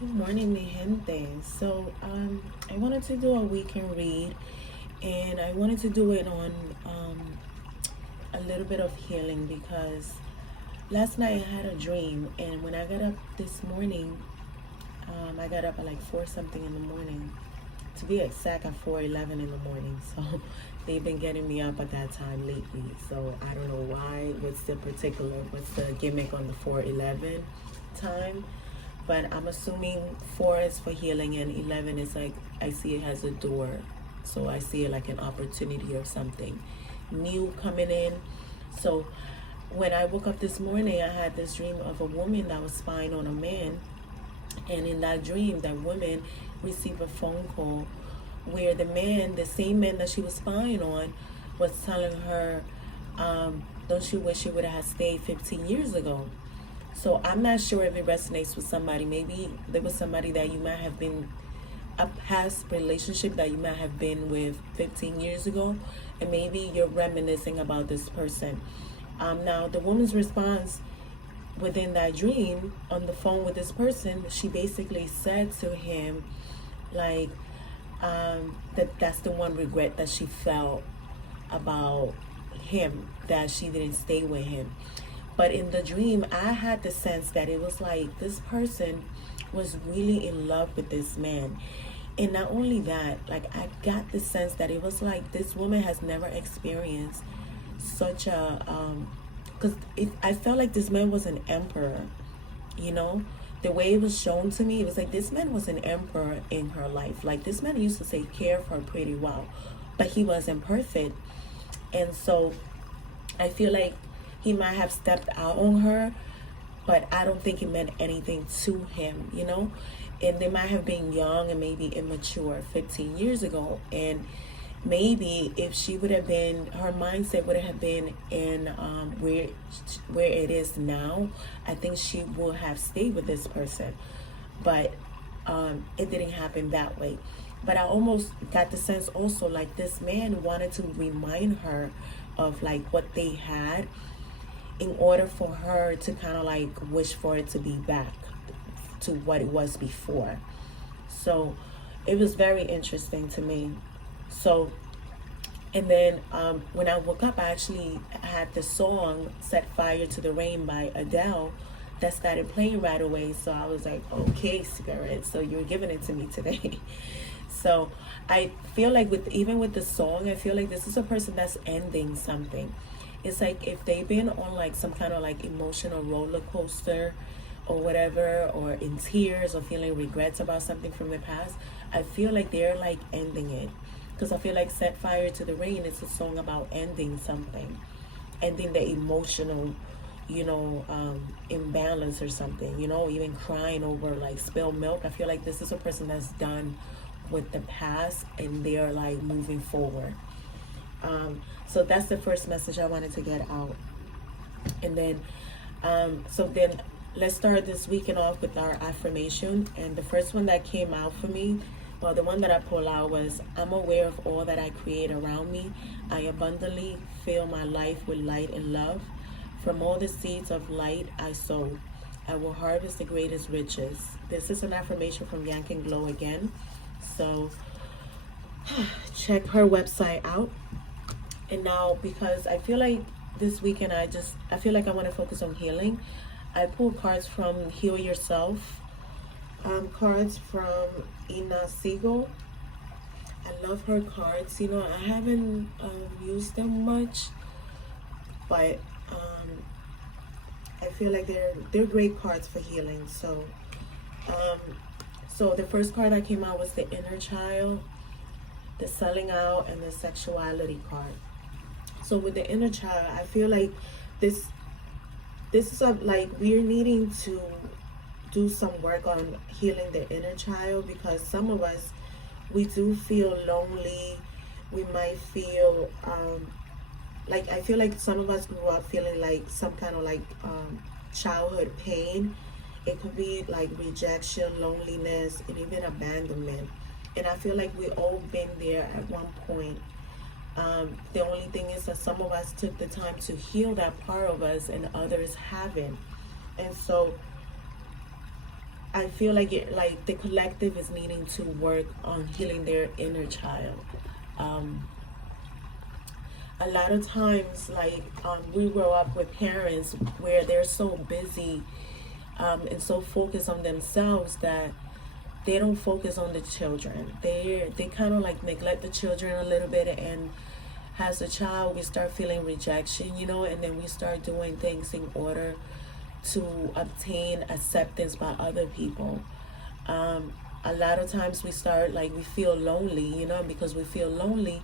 Good morning, mi gente. I wanted to do a weekend read, and I wanted to do it on a little bit of healing because last night I had a dream, and when I got up this morning, I got up at like 4 something in the morning. To be exact, at 4:11 in the morning. So they've been getting me up at that time lately. So I don't know why. What's the gimmick on the 4:11 time? But I'm assuming 4 is for healing and 11 is like I see it as a door. So I see it like an opportunity or something new coming in. So when I woke up this morning, I had this dream of a woman that was spying on a man. And in that dream, that woman received a phone call where the same man that she was spying on, was telling her, don't you wish you would have stayed 15 years ago? So I'm not sure if it resonates with somebody. Maybe there was somebody that you might have been, a past relationship that you might have been with 15 years ago, and maybe you're reminiscing about this person. Now, the woman's response within that dream on the phone with this person, she basically said to him, like, that's the one regret that she felt about him, that she didn't stay with him. But in the dream, I had the sense that it was like this person was really in love with this man. And not only that, like I got the sense that it was like this woman has never experienced such a, because I felt like this man was an emperor, you know? The way it was shown to me, it was like this man was an emperor in her life. Like this man used to take care of her pretty well, but he wasn't perfect. And so I feel like he might have stepped out on her, but I don't think it meant anything to him, you know? And they might have been young and maybe immature 15 years ago. And maybe if she would have been, her mindset would have been in where it is now, I think she would have stayed with this person. But it didn't happen that way. But I almost got the sense also like this man wanted to remind her of like what they had in order for her to kind of like wish for it to be back to what it was before. So it was very interesting to me. So, and then when I woke up, I actually had the song Set Fire to the Rain by Adele that started playing right away. So I was like, okay, Spirit, so you're giving it to me today. So I feel like even with the song, I feel like this is a person that's ending something. It's like if they've been on like some kind of like emotional roller coaster or whatever, or in tears or feeling regrets about something from the past, I feel like they're like ending it. Because I feel like Set Fire to the Rain is a song about ending something, ending the emotional, imbalance or something, even crying over like spilled milk. I feel like this is a person that's done with the past and they're like moving forward. So that's the first message I wanted to get out. And then, so then let's start this weekend off with our affirmation. And the first one that came out for me, well, the one that I pulled out was, I'm aware of all that I create around me. I abundantly fill my life with light and love. From all the seeds of light I sow, I will harvest the greatest riches. This is an affirmation from Yankin Glow again. So check her website out. And now, because I feel like this weekend I feel like I want to focus on healing, I pulled cards from Heal Yourself, cards from Ina Siegel. I love her cards. I haven't used them much, but I feel like they're great cards for healing. So the first card that came out was the Inner Child, the Selling Out, and the Sexuality card. So with the Inner Child, I feel like this is like we're needing to do some work on healing the inner child, because some of us, we do feel lonely. We might feel like, I feel like some of us grew up feeling like some kind of like childhood pain. It could be like rejection, loneliness, and even abandonment. And I feel like we all been there at one point. The only thing is that some of us took the time to heal that part of us and others haven't. And so I feel like the collective is needing to work on healing their inner child. Um, a lot of times, we grow up with parents where they're so busy and so focused on themselves that they don't focus on the children. They kind of like neglect the children a little bit, and as a child we start feeling rejection, and then we start doing things in order to obtain acceptance by other people. A lot of times we start we feel lonely, and because we feel lonely,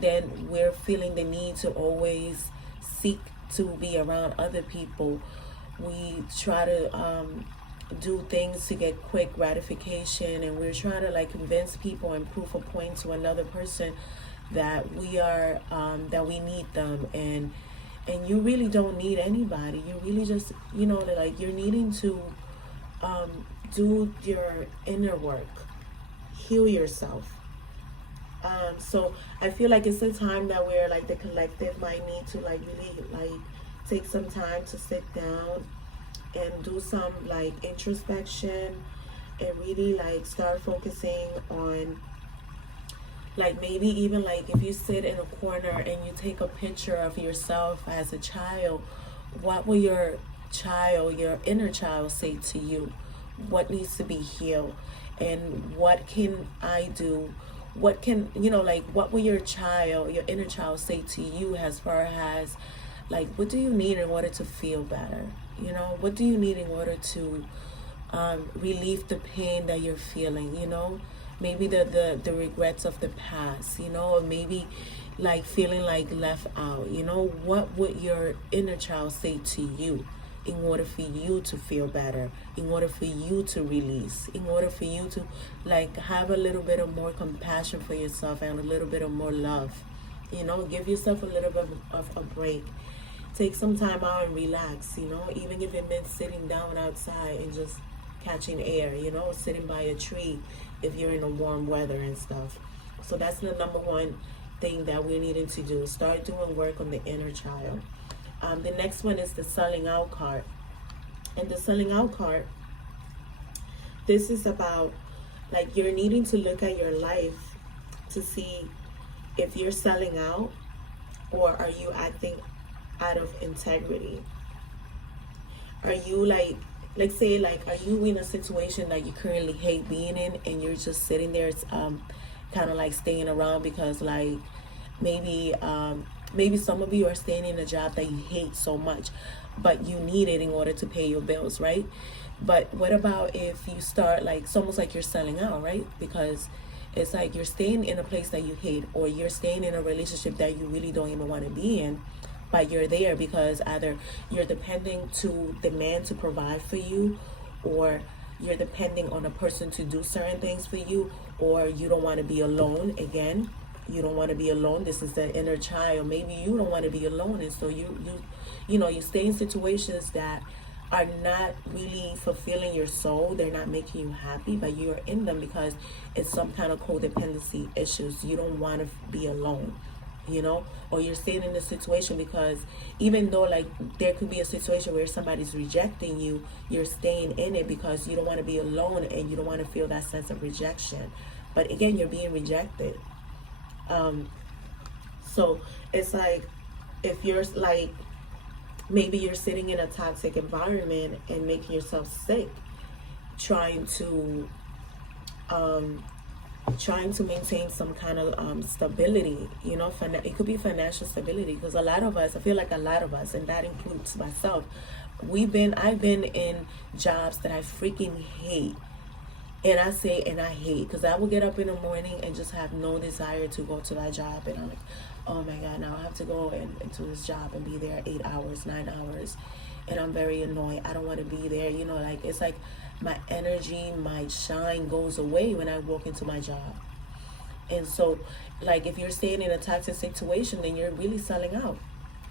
then we're feeling the need to always seek to be around other people. We try to do things to get quick gratification, and we're trying to convince people and prove a point to another person that we are that we need them, and you really don't need anybody. You really just you're needing to do your inner work, heal yourself. So I feel like it's a time that where the collective might need to really take some time to sit down and do some introspection, and really start focusing on maybe even if you sit in a corner and you take a picture of yourself as a child, what will your inner child say to you? What needs to be healed, and what can I do? What can what will your inner child say to you, as far as what do you need in order to feel better? What do you need in order to relieve the pain that you're feeling? Maybe the regrets of the past, or maybe feeling left out. What would your inner child say to you in order for you to feel better, in order for you to release, in order for you to have a little bit of more compassion for yourself and a little bit of more love? Give yourself a little bit of a break. Take some time out and relax, even if it meant sitting down outside and just catching air, sitting by a tree if you're in a warm weather and stuff. So that's the number one thing that we're needing to do. Start doing work on the inner child. The next one is the selling out card. And the selling out card, this is about you're needing to look at your life to see if you're selling out, or are you acting out of integrity. Are you let's say are you in a situation that you currently hate being in, and you're just sitting there kind of staying around because maybe some of you are staying in a job that you hate so much, but you need it in order to pay your bills, right? But what about if you start it's almost like you're selling out, right? Because it's you're staying in a place that you hate, or you're staying in a relationship that you really don't even want to be in, but you're there because either you're depending to the man to provide for you, or you're depending on a person to do certain things for you, or you don't want to be alone. Again, you don't want to be alone. This is the inner child. Maybe you don't want to be alone, and so you stay in situations that are not really fulfilling your soul. They're not making you happy, but you're in them because it's some kind of codependency issues. You don't want to be alone, or you're staying in a situation because even though there could be a situation where somebody's rejecting you, you're staying in it because you don't want to be alone and you don't want to feel that sense of rejection. But again, you're being rejected. So it's if you're maybe you're sitting in a toxic environment and making yourself sick, trying to maintain some kind of stability, it could be financial stability, because I feel like a lot of us, and that includes myself, I've been in jobs that I freaking hate. And I hate, because I will get up in the morning and just have no desire to go to that job, and I'm oh my God, now I have to go into this job and be there 8 hours, 9 hours, and I'm very annoyed. I don't want to be there, it's my energy, my shine goes away when I walk into my job. And so if you're staying in a toxic situation, then you're really selling out.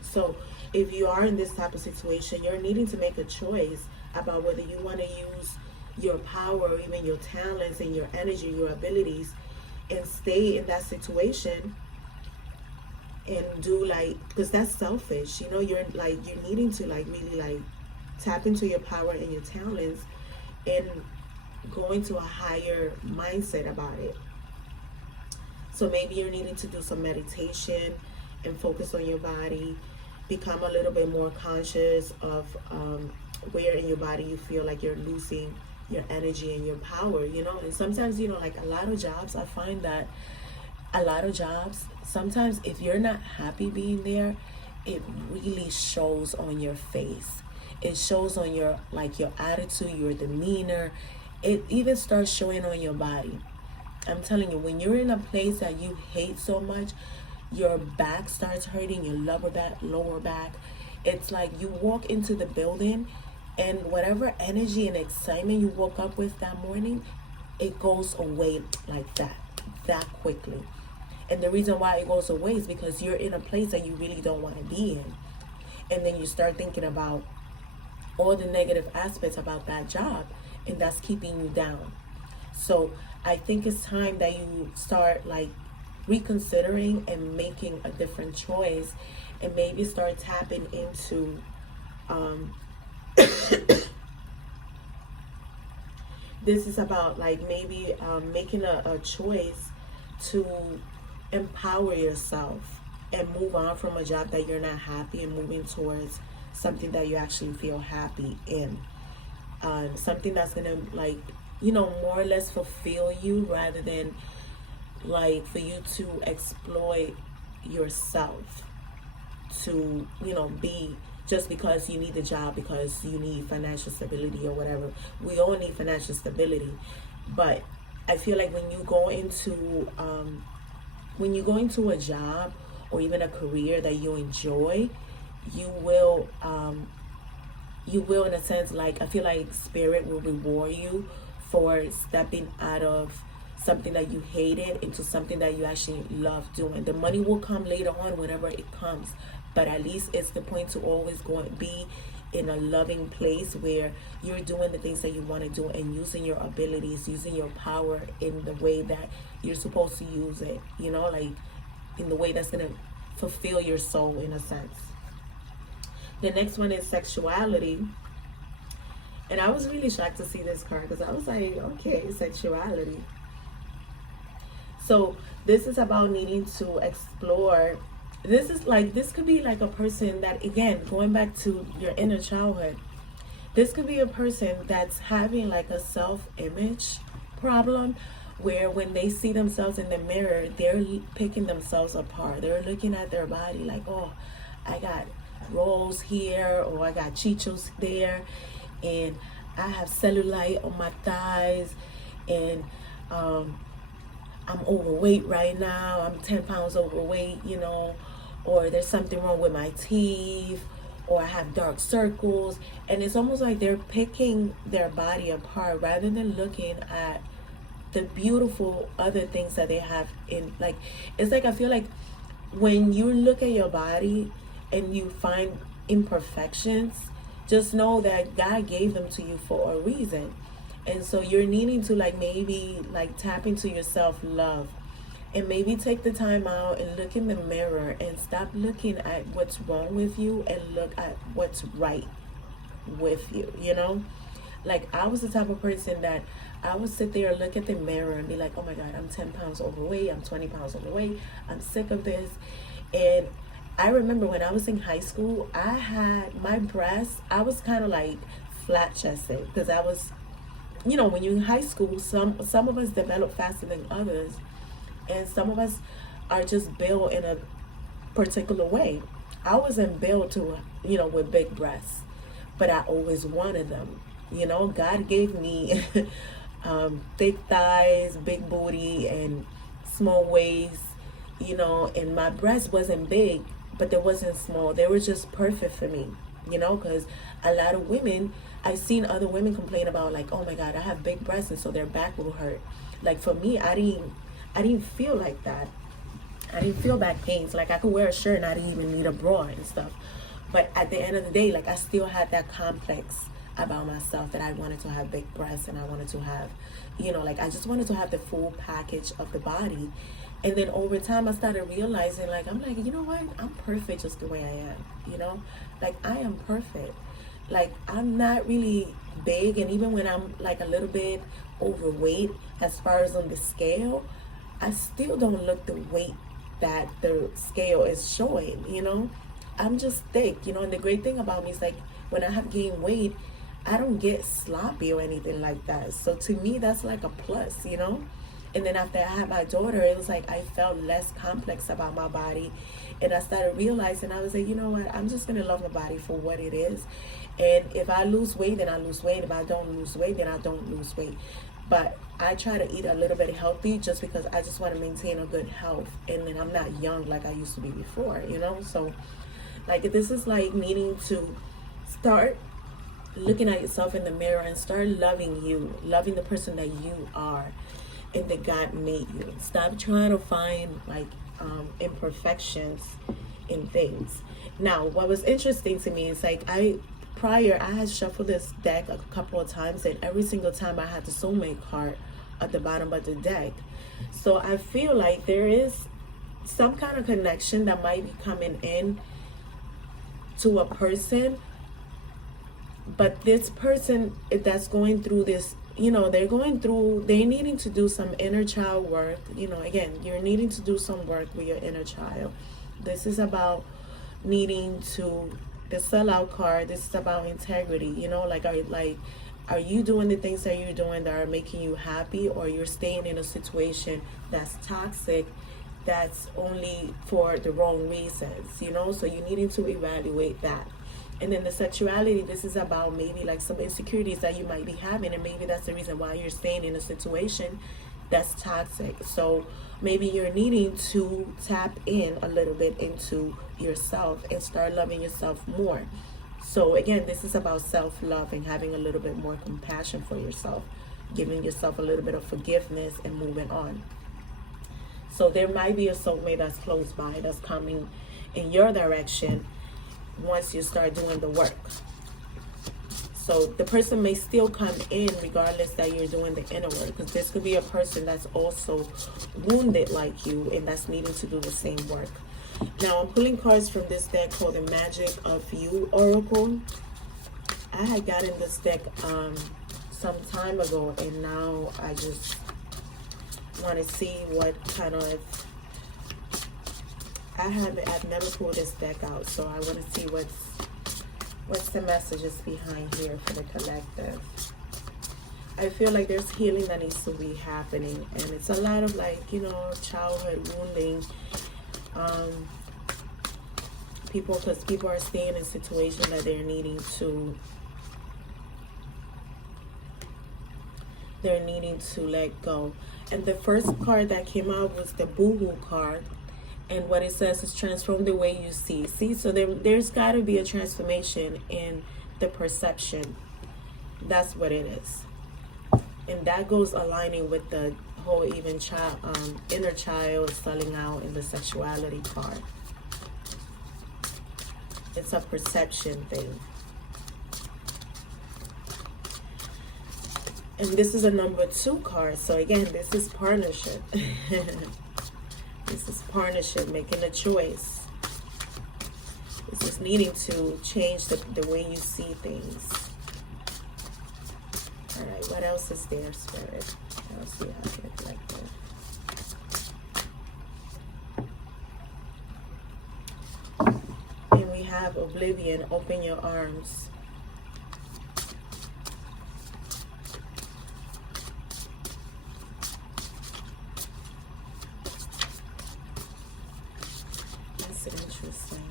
So if you are in this type of situation, you're needing to make a choice about whether you want to use your power, or even your talents and your energy, your abilities, and stay in that situation and do because that's selfish, you're needing to really tap into your power and your talents, and go into a higher mindset about it. So maybe you're needing to do some meditation and focus on your body, become a little bit more conscious of where in your body you feel like you're losing your energy and your power, you know. And sometimes, you know, like a lot of jobs, I find that a lot of jobs, sometimes if you're not happy being there, it really shows on your face. It shows on your, like, your attitude, your demeanor. It even starts showing on your body. I'm telling you, when you're in a place that you hate so much, your back starts hurting, your lower back. It's like you walk into the building, and whatever energy and excitement you woke up with that morning, it goes away like that quickly. And the reason why it goes away is because you're in a place that you really don't want to be in. And then you start thinking about all the negative aspects about that job, and that's keeping you down. So I think it's time that you start like reconsidering and making a different choice, and maybe start tapping into this is about like maybe making a choice to empower yourself and move on from a job that you're not happy, and moving towards something that you actually feel happy in, something that's gonna, like, you know, more or less fulfill you, rather than like for you to exploit yourself to, you know, be just because you need a job, because you need financial stability or whatever. We all need financial stability, but I feel like when you go into a job or even a career that you enjoy, you will in a sense, like, I feel like spirit will reward you for stepping out of something that you hated into something that you actually love doing. The money will come later on, whenever it comes, but at least it's the point to always go and be in a loving place where you're doing the things that you want to do, and using your abilities, using your power in the way that you're supposed to use it, you know, like in the way that's going to fulfill your soul in a sense. The next one is sexuality. And I was really shocked to see this card, because I was like, okay, sexuality. So this is about needing to explore. This is like, this could be like a person that, again, going back to your inner childhood, this could be a person that's having like a self-image problem, where when they see themselves in the mirror, they're picking themselves apart. They're looking at their body like, oh, I got rolls here, or I got chichos there, and I have cellulite on my thighs, and I'm overweight right now. I'm 10 pounds overweight, you know, or there's something wrong with my teeth, or I have dark circles. And it's almost like they're picking their body apart, rather than looking at the beautiful other things that they have in, like, it's like, I feel like when you look at your body and you find imperfections, just know that God gave them to you for a reason. And so you're needing to, like, maybe like tap into your self-love, and maybe take the time out and look in the mirror, and stop looking at what's wrong with you, and look at what's right with you, you know? Like, I was the type of person that I would sit there and look at the mirror and be like, oh my God, I'm 10 pounds overweight, I'm 20 pounds overweight, I'm sick of this. And I remember when I was in high school, I had my breasts, I was kind of like flat chested, because I was, you know, when you're in high school, some of us develop faster than others, and some of us are just built in a particular way. I wasn't built to, you know, with big breasts, but I always wanted them. You know, God gave me thick thighs, big booty, and small waist, you know, and my breasts wasn't big, but they wasn't small. They were just perfect for me, you know, because a lot of women, I've seen other women complain about, like, oh my God, I have big breasts, and so their back will hurt. Like, for me, I didn't feel like that. I didn't feel back pains. Like, I could wear a shirt and I didn't even need a bra and stuff. But at the end of the day, like, I still had that complex about myself, that I wanted to have big breasts, and I wanted to have, you know, like, I just wanted to have the full package of the body. And then over time, I started realizing, like, I'm like, you know what? I'm perfect just the way I am, you know? Like, I am perfect. like I'm not really big, and even when I'm like a little bit overweight as far as on the scale, I still don't look the weight that the scale is showing, you know. I'm just thick, you know. And the great thing about me is like when I have gained weight, I don't get sloppy or anything like that. So to me, that's like a plus, you know. And then after I had my daughter, it was like I felt less complex about my body. And I started realizing, I was like, you know what, I'm just going to love my body for what it is. And if I lose weight, then I lose weight. If I don't lose weight, then I don't lose weight. But I try to eat a little bit healthy just because I just want to maintain a good health. And then I'm not young like I used to be before, you know. So like this is like needing to start looking at yourself in the mirror and start loving you, loving the person that you are and that God made you. Stop trying to find like imperfections in things. Now, what was interesting to me is like I had shuffled this deck a couple of times, and every single time I had the soulmate card at the bottom of the deck. So I feel like there is some kind of connection that might be coming in to a person, but this person that's going through this, you know, they're needing to do some inner child work. You know, again, you're needing to do some work with your inner child. This is about needing to, the sellout card, this is about integrity, you know, like are you doing the things that you're doing that are making you happy, or you're staying in a situation that's toxic, that's only for the wrong reasons, you know. So you needing to evaluate that. And then the sexuality, this is about maybe like some insecurities that you might be having, and maybe that's the reason why you're staying in a situation that's toxic. So maybe you're needing to tap in a little bit into yourself and start loving yourself more. So again, this is about self-love and having a little bit more compassion for yourself, giving yourself a little bit of forgiveness and moving on. So there might be a soulmate that's close by, that's coming in your direction once you start doing the work. So the person may still come in regardless that you're doing the inner work, because this could be a person that's also wounded like you and that's needing to do the same work. Now I'm pulling cards from this deck called the Magic of You Oracle. I had gotten this deck some time ago, and now I just want to see what kind of, I've never pulled this deck out, so I want to see what's the messages behind here for the collective. I feel like there's healing that needs to be happening, and it's a lot of like, you know, childhood wounding. Because people are staying in situations that they're needing to let go. And the first card that came out was the Boohoo card. And what it says is transform the way you see. See, so there's got to be a transformation in the perception. That's what it is. And that goes aligning with the whole even child, inner child selling out in the sexuality card. It's a perception thing. And this is a number 2 card. So again, this is partnership. This is partnership, making a choice. This is needing to change the way you see things. All right, what else is there, Spirit? What else do you have here collective? And we have Oblivion, open your arms. Interesting.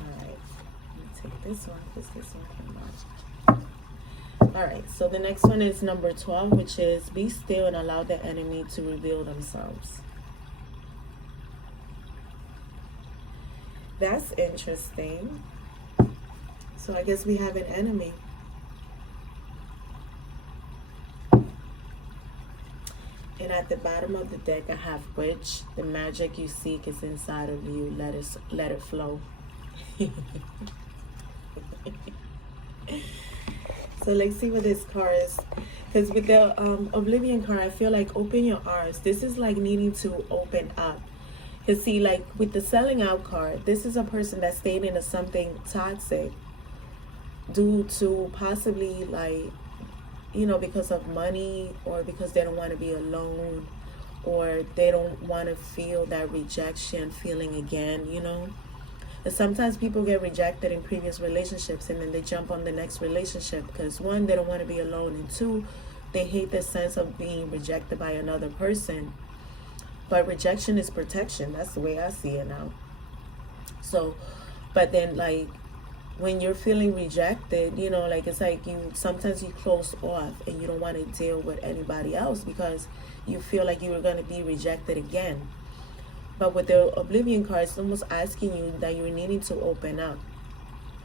Alright, let me take this one because this one came out. Alright, so the next one is number 12, which is be still and allow the enemy to reveal themselves. That's interesting. So I guess we have an enemy. And at the bottom of the deck, I have Witch. The magic you seek is inside of you. Let it flow. So let's see what this card is. Because with the Oblivion card, I feel like open your arms. This is like needing to open up. Because see, like with the selling out card, this is a person that's staying into something toxic due to possibly like, because of money, or because they don't want to be alone, or they don't want to feel that rejection feeling again. And sometimes people get rejected in previous relationships, and then they jump on the next relationship because, one, they don't want to be alone, and two, they hate the sense of being rejected by another person. But rejection is protection. That's the way I see it now. So, but then like when you're feeling rejected, like it's like sometimes you close off and you don't want to deal with anybody else because you feel like you were going to be rejected again. But with the Oblivion card, it's almost asking you that you're needing to open up.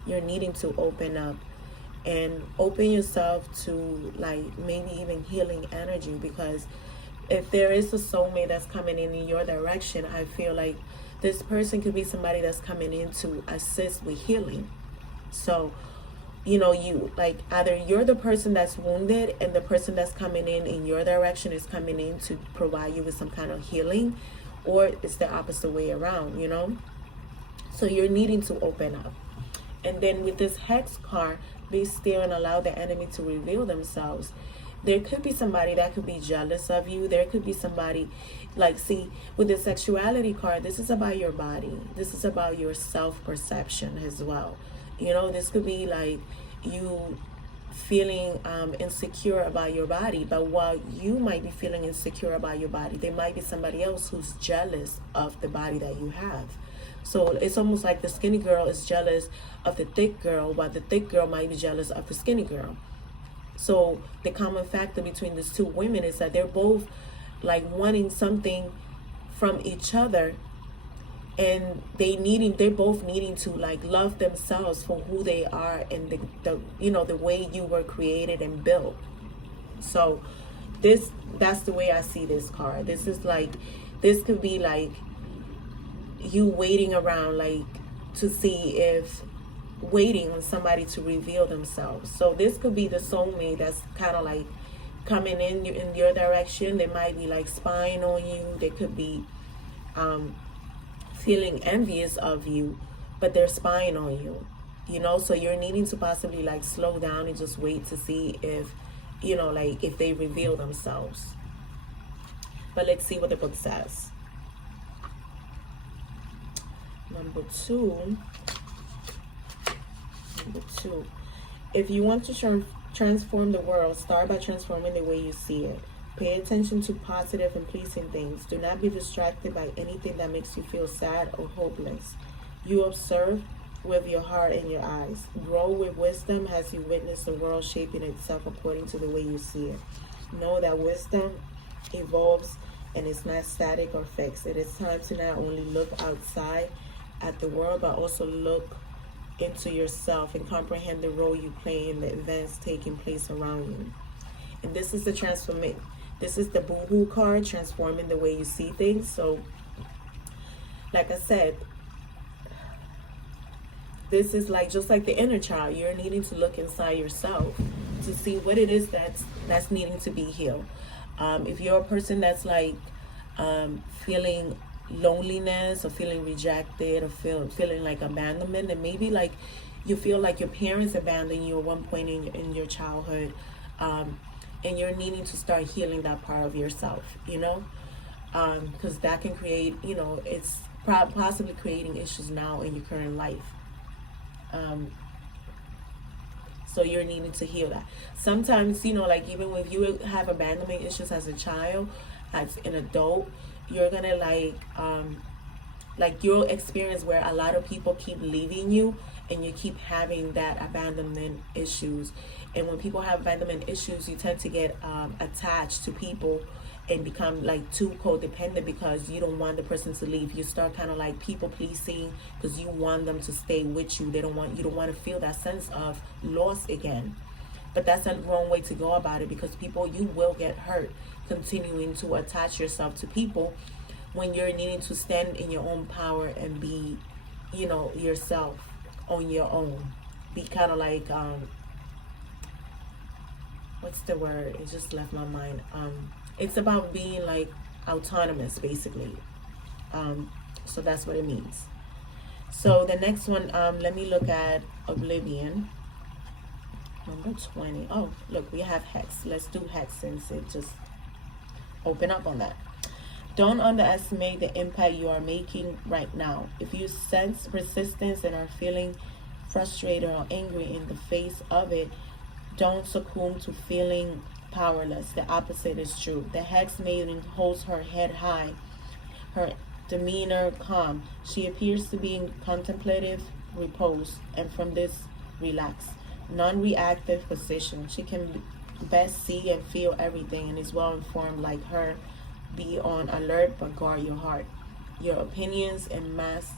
You're needing to open up and open yourself to like maybe even healing energy, because if there is a soulmate that's coming in your direction, I feel like this person could be somebody that's coming in to assist with healing. So, you like either you're the person that's wounded and the person that's coming in your direction is coming in to provide you with some kind of healing, or it's the opposite way around, So you're needing to open up. And then with this Hex card, be still and allow the enemy to reveal themselves. There could be somebody that could be jealous of you. There could be somebody, like, see, with the Sexuality card, this is about your body. This is about your self-perception as well. This could be like you feeling insecure about your body, but while you might be feeling insecure about your body, there might be somebody else who's jealous of the body that you have. So it's almost like the skinny girl is jealous of the thick girl, while the thick girl might be jealous of the skinny girl. So the common factor between these two women is that they're both like wanting something from each other, and they're both needing to like love themselves for who they are and the way you were created and built. So that's the way I see this card. This could be like you waiting around, like to see if waiting on somebody to reveal themselves. So this could be the soulmate that's kind of like coming in your direction. They might be like spying on you. They could be feeling envious of you, but they're spying on you, so you're needing to possibly like slow down and just wait to see if like if they reveal themselves. But let's see what the book says. Number two, if you want to transform the world, start by transforming the way you see it. Pay attention to positive and pleasing things. Do not be distracted by anything that makes you feel sad or hopeless. You observe with your heart and your eyes. Grow with wisdom as you witness the world shaping itself according to the way you see it. Know that wisdom evolves and is not static or fixed. It is time to not only look outside at the world, but also look into yourself and comprehend the role you play in the events taking place around you. And this is the transformation. This is the Boohoo card, transforming the way you see things. So, like I said, this is like just like the inner child. You're needing to look inside yourself to see what it is that's needing to be healed. If you're a person that's like feeling loneliness or feeling rejected or feeling like abandonment, and maybe like you feel like your parents abandoned you at one point in your childhood, and you're needing to start healing that part of yourself, because that can create, it's possibly creating issues now in your current life. So you're needing to heal that. Sometimes, like even when you have abandonment issues as a child, as an adult, you're gonna like you'll experience where a lot of people keep leaving you and you keep having that abandonment issues. And when people have abandonment issues, you tend to get attached to people and become like too codependent because you don't want the person to leave. You start kind of like people pleasing because you want them to stay with you. You don't want to feel that sense of loss again. But that's a wrong way to go about it, because you will get hurt continuing to attach yourself to people when you're needing to stand in your own power and be, yourself on your own. Be kind of like, what's the word? It just left my mind. It's about being like autonomous, basically. So that's what it means. So the next one, let me look at Oblivion. Number 20. Oh, look, we have Hex. Let's do Hex since it just open up on that. Don't underestimate the impact you are making right now. If you sense resistance and are feeling frustrated or angry in the face of it, don't succumb to feeling powerless. The opposite is true. The Hex maiden holds her head high, her demeanor calm. She appears to be in contemplative repose, and from this relaxed, non-reactive position. She can best see and feel everything and is well informed like her. Be on alert, but guard your heart, your opinions, and mask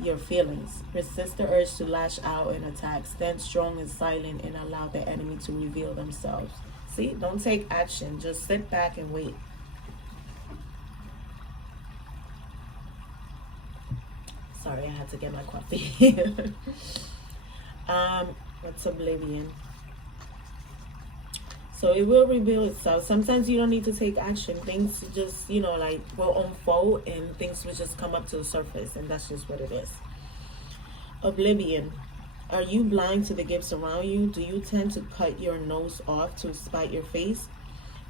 your feelings. Resist the urge to lash out and attack. Stand strong and silent and allow the enemy to reveal themselves. See, don't take action. Just sit back and wait. Sorry, I had to get my coffee. What's Oblivion? So it will reveal itself. Sometimes you don't need to take action. Things just, like will unfold and things will just come up to the surface. And that's just what it is. Oblivion. Are you blind to the gifts around you? Do you tend to cut your nose off to spite your face?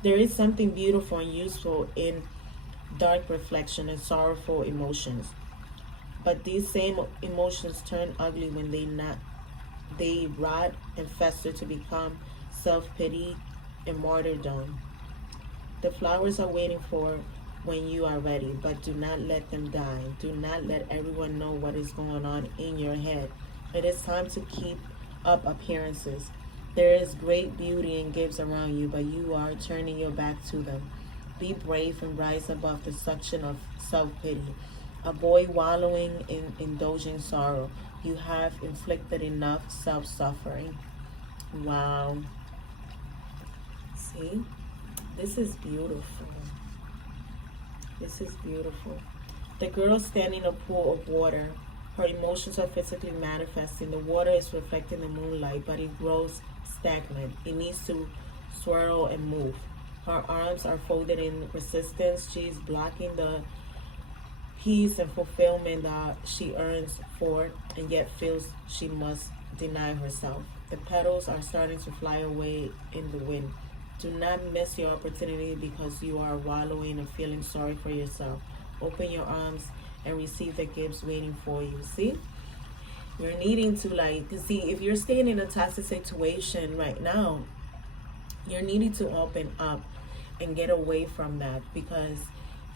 There is something beautiful and useful in dark reflection and sorrowful emotions. But these same emotions turn ugly when they rot and fester to become self-pity and martyrdom. The flowers are waiting for when you are ready, but do not let them die. Do not let everyone know what is going on in your head. It is time to keep up appearances. There is great beauty and gifts around you, but you are turning your back to them. Be brave and rise above the suction of self-pity. Avoid wallowing in indulging sorrow. You have inflicted enough self-suffering. Wow. See? This is beautiful. This is beautiful. The girl standing in a pool of water. Her emotions are physically manifesting. The water is reflecting the moonlight, but it grows stagnant. It needs to swirl and move. Her arms are folded in resistance. She is blocking the peace and fulfillment that she earns for and yet feels she must deny herself. The petals are starting to fly away in the wind. Do not miss your opportunity because you are wallowing and feeling sorry for yourself. Open your arms and receive the gifts waiting for you. See? You're needing to see if you're staying in a toxic situation right now, you're needing to open up and get away from that because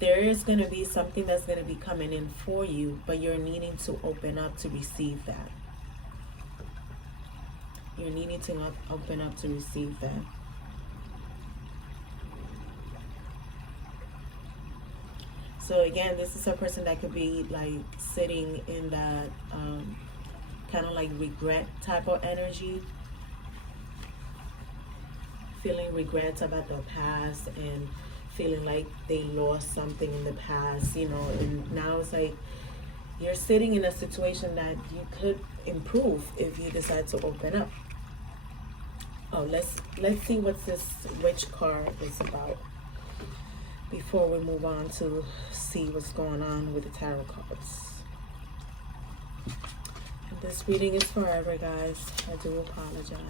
there is going to be something that's going to be coming in for you, but you're needing to open up to receive that. You're needing to open up to receive that. So again, this is a person that could be like sitting in that kind of like regret type of energy. Feeling regrets about the past and feeling like they lost something in the past, and now it's like you're sitting in a situation that you could improve if you decide to open up. Oh, let's see what this witch card is about before we move on to see what's going on with the tarot cards. And this reading is forever, guys. I do apologize.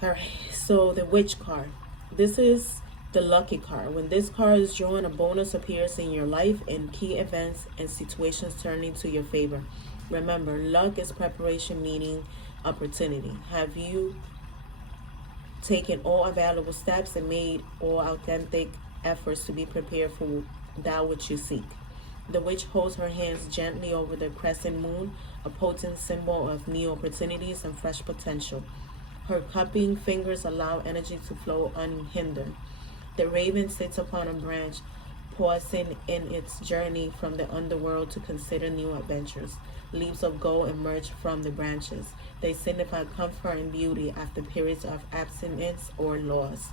Alright, so the witch card. This is the lucky card. When this card is drawn, a bonus appears in your life and key events and situations turn into your favor. Remember, luck is preparation, meaning opportunity. Have you taken all available steps and made all authentic efforts to be prepared for that which you seek? The witch holds her hands gently over the crescent moon, a potent symbol of new opportunities and fresh potential. Her cupping fingers allow energy to flow unhindered. The raven sits upon a branch, pausing in its journey from the underworld to consider new adventures. Leaves of gold emerge from the branches. They signify comfort and beauty after periods of abstinence or loss.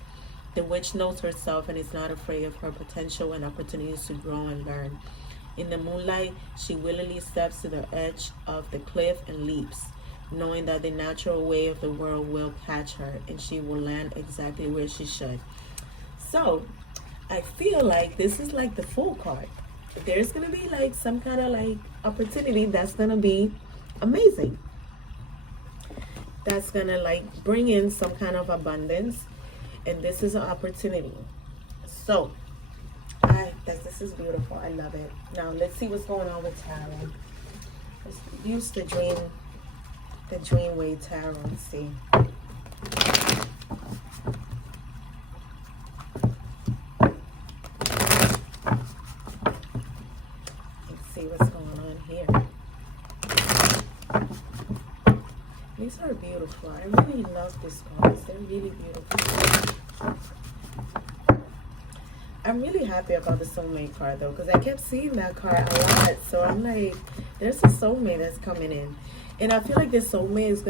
The witch knows herself and is not afraid of her potential and opportunities to grow and learn. In the moonlight, she willingly steps to the edge of the cliff and leaps, knowing that the natural way of the world will catch her and she will land exactly where she should. So, I feel like this is like the full card. There's gonna be like some kind of like opportunity that's gonna be amazing. That's gonna like bring in some kind of abundance, and this is an opportunity. So this is beautiful. I love it. Now let's see what's going on with tarot. Let's use the Dreamwave Tarot and see. Let's see what's going on here. These are beautiful. I really love these cards. They're really beautiful. I'm really happy about the soulmate card though, because I kept seeing that card a lot. So I'm like, there's a soulmate that's coming in. And I feel like this soulmate is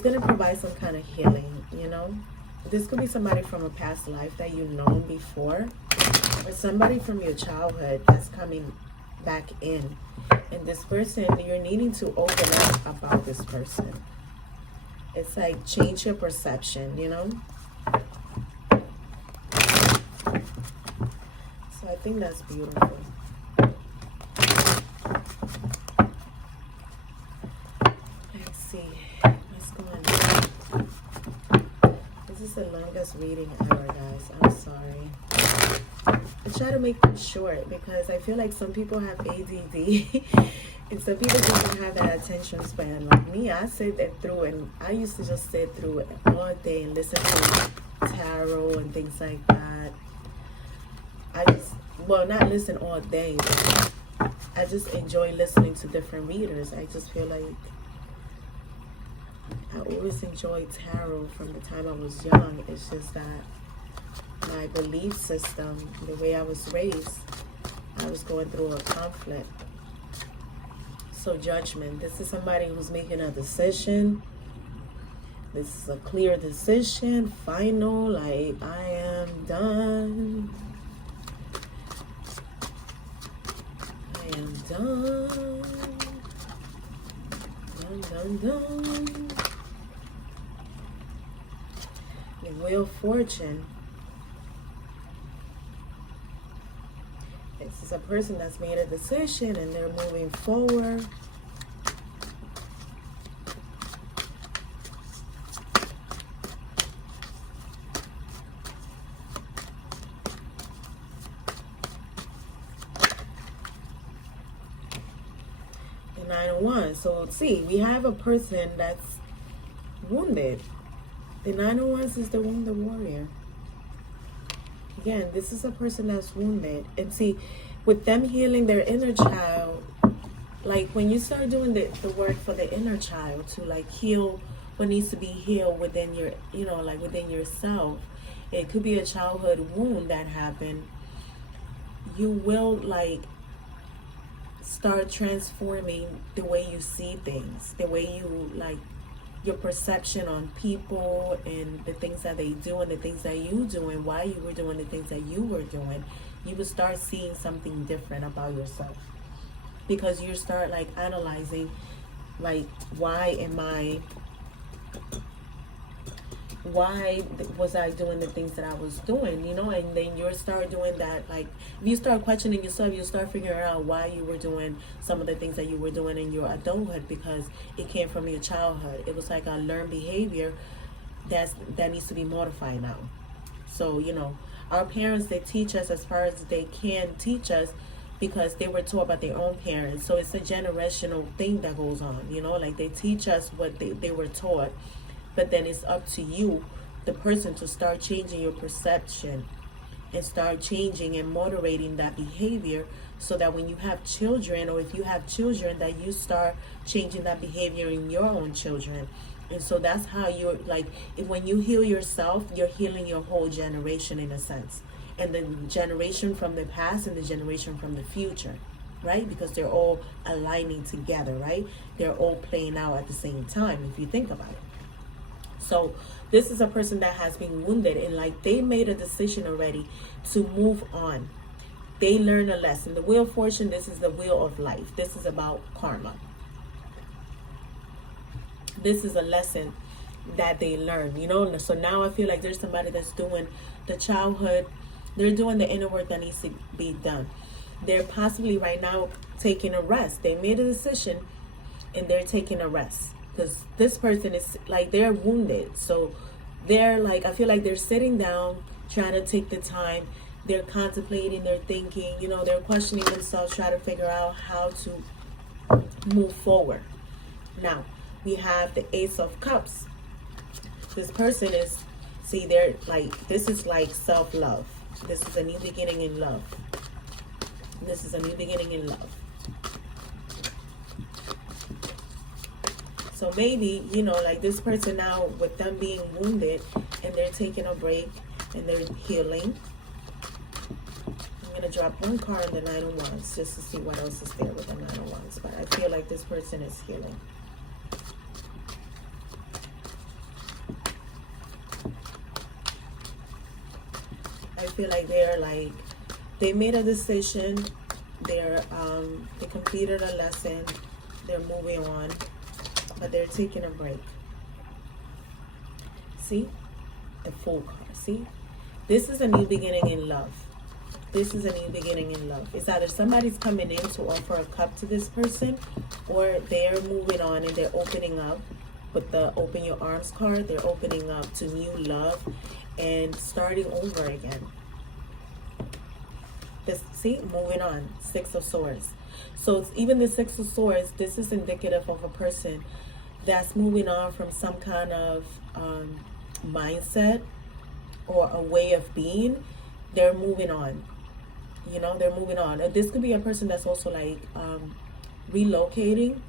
gonna provide some kind of healing, you know? This could be somebody from a past life that you've known before, or somebody from your childhood that's coming back in. And this person, you're needing to open up about this person. It's like change your perception, you know? So I think that's beautiful. Let's see. What's going on? This is the longest reading ever, guys. I'm sorry. I try to make them short because I feel like some people have ADD and some people just don't have that attention span. Like me, I sit there through, and I used to just sit through it all day and listen to tarot and things like that. Well, not listen all day, but I just enjoy listening to different readers. I just feel like I always enjoyed tarot from the time I was young. It's just that my belief system, the way I was raised, I was going through a conflict. So judgment. This is somebody who's making a decision. This is a clear decision, final, like I am done. I am done. Done. The Wheel of Fortune. This is a person that's made a decision and they're moving forward. The 9 of Wands. So let's see, we have a person that's wounded. The 9 of Wands is the wounded warrior. Again, this is a person that's wounded. And see, with them healing their inner child, like when you start doing the work for the inner child to like heal what needs to be healed within your, you know, like within yourself. It could be a childhood wound that happened. You will like start transforming the way you see things, the way you like your perception on people and the things that they do and the things that you do and why you were doing the things that you were doing. You will start seeing something different about yourself because you start like analyzing like why was I doing the things that I was doing, you know? And then you start doing that, like if you start questioning yourself, you start figuring out why you were doing some of the things that you were doing in your adulthood, because it came from your childhood. It was like a learned behavior that needs to be modified now. So, you know, our parents, they teach us as far as they can teach us because they were taught by their own parents. So it's a generational thing that goes on, you know, like they teach us what they were taught. But then it's up to you, the person, to start changing your perception and start changing and moderating that behavior so that when you have children, or if you have children, that you start changing that behavior in your own children. And so that's how you're like, when you heal yourself, you're healing your whole generation in a sense. And the generation from the past and the generation from the future, right? Because they're all aligning together, right? They're all playing out at the same time, if you think about it. So this is a person that has been wounded and like they made a decision already to move on. They learned a lesson. The Wheel of Fortune, this is the wheel of life. This is about karma. This is a lesson that they learn, you know. So now I feel like there's somebody that's doing the childhood, they're doing the inner work that needs to be done. They're possibly right now taking a rest. They made a decision and they're taking a rest because this person is like, they're wounded. So they're like, I feel like they're sitting down, trying to take the time. They're contemplating, they're thinking, you know, they're questioning themselves, trying to figure out how to move forward. Now, we have the Ace of Cups. This person is, see, they're like, this is like self-love. This is a new beginning in love. This is a new beginning in love. So maybe, you know, like this person now, with them being wounded and they're taking a break and they're healing. I'm going to drop one card on the Nine of Wands just to see what else is there with the Nine of Wands. But I feel like this person is healing. I feel like they're like, they made a decision. They completed a lesson. They're moving on. But they're taking a break. See? The Fool card. See? This is a new beginning in love. This is a new beginning in love. It's either somebody's coming in to offer a cup to this person, or they're moving on and they're opening up. With the Open Your Arms card, they're opening up to new love and starting over again. This, see? Moving on. Six of Swords. So even the Six of Swords, this is indicative of a person that's moving on from some kind of mindset or a way of being. They're moving on. You know, they're moving on. And this could be a person that's also like relocating.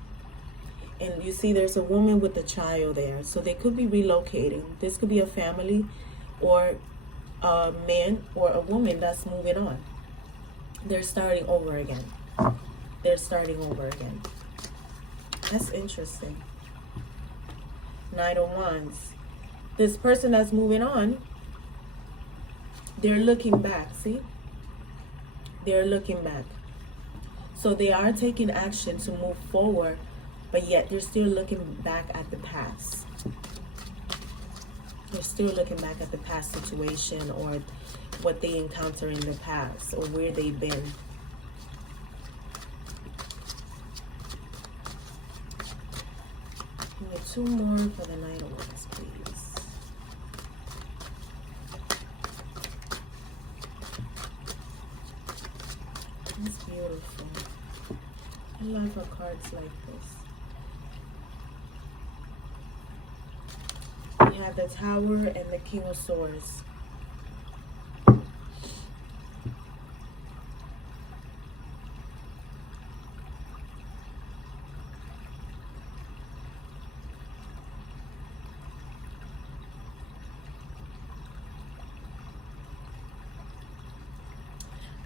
And you see there's a woman with a child there. So they could be relocating. This could be a family or a man or a woman that's moving on. They're starting over again. They're starting over again. That's interesting. Knight of Wands. This person that's moving on, they're looking back, see? They're looking back. So they are taking action to move forward, but yet they're still looking back at the past. They're still looking back at the past situation or what they encountered in the past or where they've been. Two more for the Knight of Wands, please. It's beautiful. I love her cards like this. We have the Tower and the King of Swords.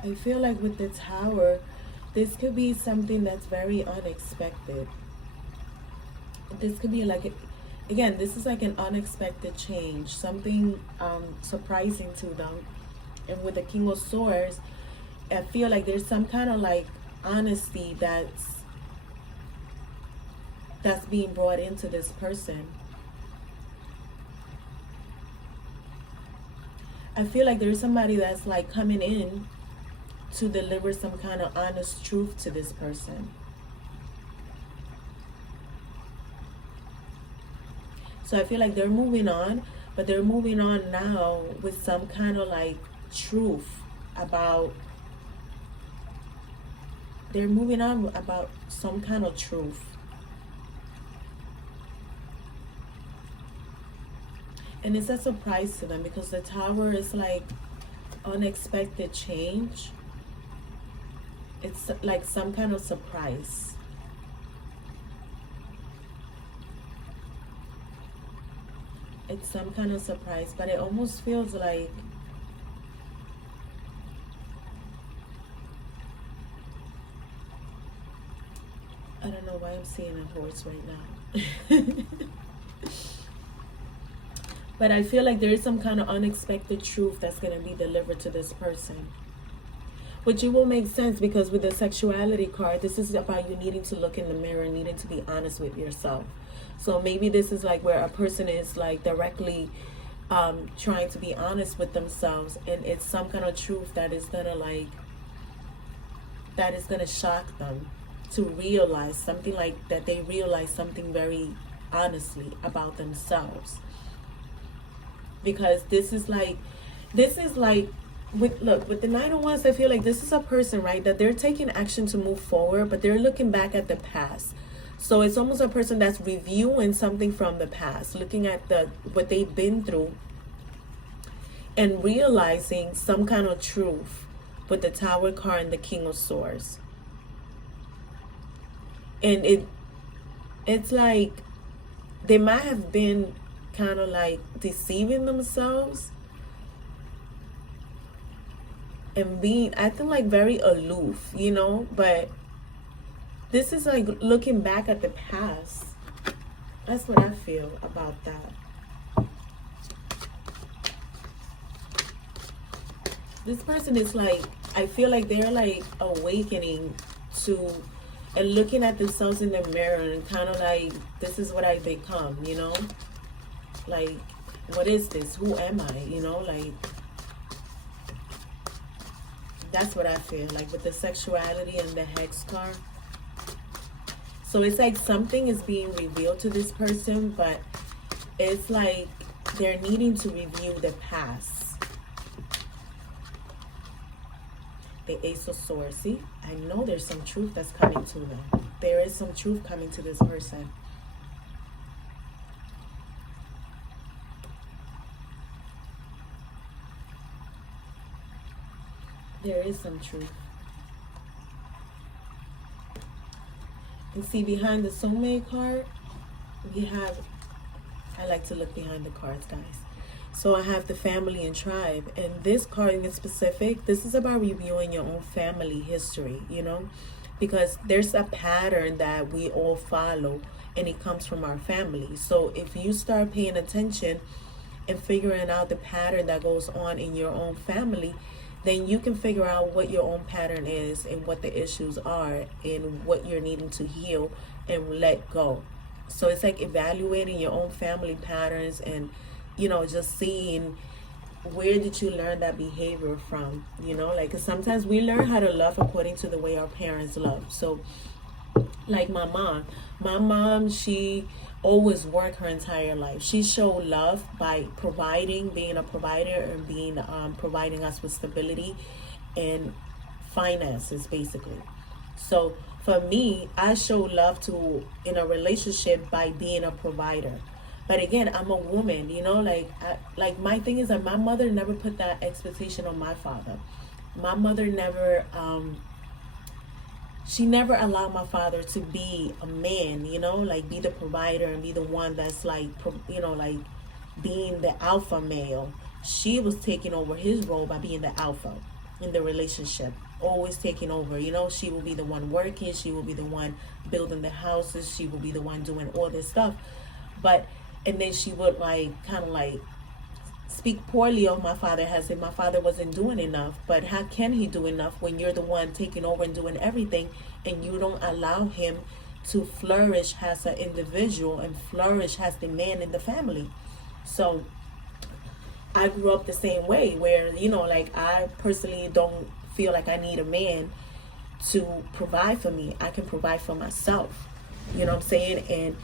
I feel like with the Tower, this could be something that's very unexpected. This could be like, again, this is like an unexpected change, something surprising to them. And with the King of Swords, I feel like there's some kind of like honesty that's being brought into this person. I feel like there's somebody that's like coming in to deliver some kind of honest truth to this person. So I feel like they're moving on, but they're moving on now with some kind of like truth about, they're moving on about some kind of truth. And it's a surprise to them because the Tower is like unexpected change. It's like some kind of surprise. It's some kind of surprise, but it almost feels like I don't know why I'm seeing a horse right now. But I feel like there is some kind of unexpected truth that's going to be delivered to this person. Which it will make sense because with the sexuality card, this is about you needing to look in the mirror, needing to be honest with yourself. So maybe this is like where a person is like directly trying to be honest with themselves, and it's some kind of truth that is gonna shock them to realize something, like that they realize something very honestly about themselves. Because this is like with the Nine of Wands, I feel like this is a person, right, that they're taking action to move forward, but they're looking back at the past. So it's almost a person that's reviewing something from the past, looking at what they've been through, and realizing some kind of truth with the Tower card and the King of Swords. And it's like they might have been kind of like deceiving themselves and being acting like very aloof, but this is like looking back at the past. That's what I feel about that. This person is like, I feel like they're like awakening to and looking at themselves in the mirror and kind of like, this is what I become, like, what is this? Who am I? Like, that's what I feel like with the sexuality and the Hex card. So it's like something is being revealed to this person, but it's like they're needing to review the past. The Ace of Swords. See, I know there's some truth that's coming to them. There is some truth coming to this person. There is some truth. And see, behind the Soulmate card, we have, I like to look behind the cards, guys. So I have the Family and Tribe. And this card in specific, this is about reviewing your own family history, because there's a pattern that we all follow, and it comes from our family. So if you start paying attention and figuring out the pattern that goes on in your own family, then you can figure out what your own pattern is and what the issues are and what you're needing to heal and let go. So it's like evaluating your own family patterns and, just seeing where did you learn that behavior from, like, 'cause sometimes we learn how to love according to the way our parents love. So like my mom, she always worked her entire life. She showed love by being a provider, and being providing us with stability and finances, basically. So for me, I show love in a relationship by being a provider. But again, I'm a woman, like my thing is that my mother never put that expectation on my father. My mother never she never allowed my father to be a man, like be the provider and be the one that's like, like being the alpha male. She was taking over his role by being the alpha in the relationship, always taking over. She will be the one working, she will be the one building the houses, she will be the one doing all this stuff. And then she would like kind of like speak poorly of my father, as if my father wasn't doing enough. But how can he do enough when you're the one taking over and doing everything, and you don't allow him to flourish as an individual and flourish as the man in the family? So I grew up the same way, where like, I personally don't feel like I need a man to provide for me. I can provide for myself, what I'm saying?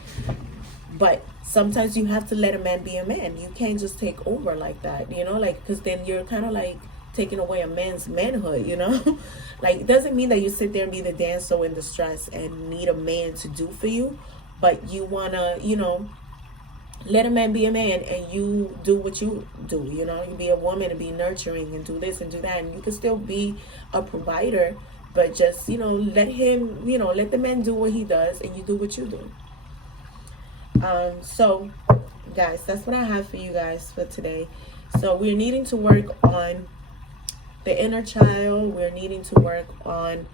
But sometimes you have to let a man be a man. You can't just take over like that, like, because then you're kind of like taking away a man's manhood, like, it doesn't mean that you sit there and be the dancer in distress and need a man to do for you, but you want to, let a man be a man, and you do what you do, you be a woman and be nurturing and do this and do that, and you can still be a provider, but just, let him, let the man do what he does, and you do what you do. So guys, that's what I have for you guys for today. So we're needing to work on the inner child. We're needing to work on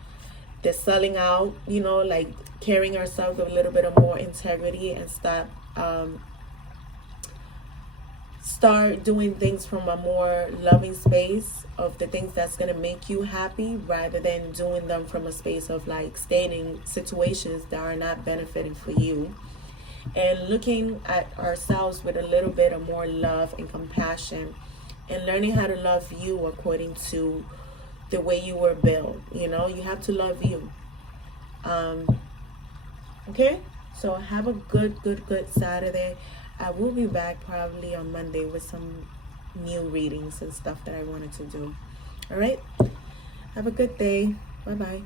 the selling out, like carrying ourselves with a little bit of more integrity, and start doing things from a more loving space of the things that's going to make you happy, rather than doing them from a space of like staying in situations that are not benefiting for you. and looking at ourselves with a little bit of more love and compassion, and learning how to love you according to the way you were built. You know, you have to love you. Okay, so have a good Saturday. I will be back probably on Monday with some new readings and stuff that I wanted to do. All right, have a good day. Bye bye.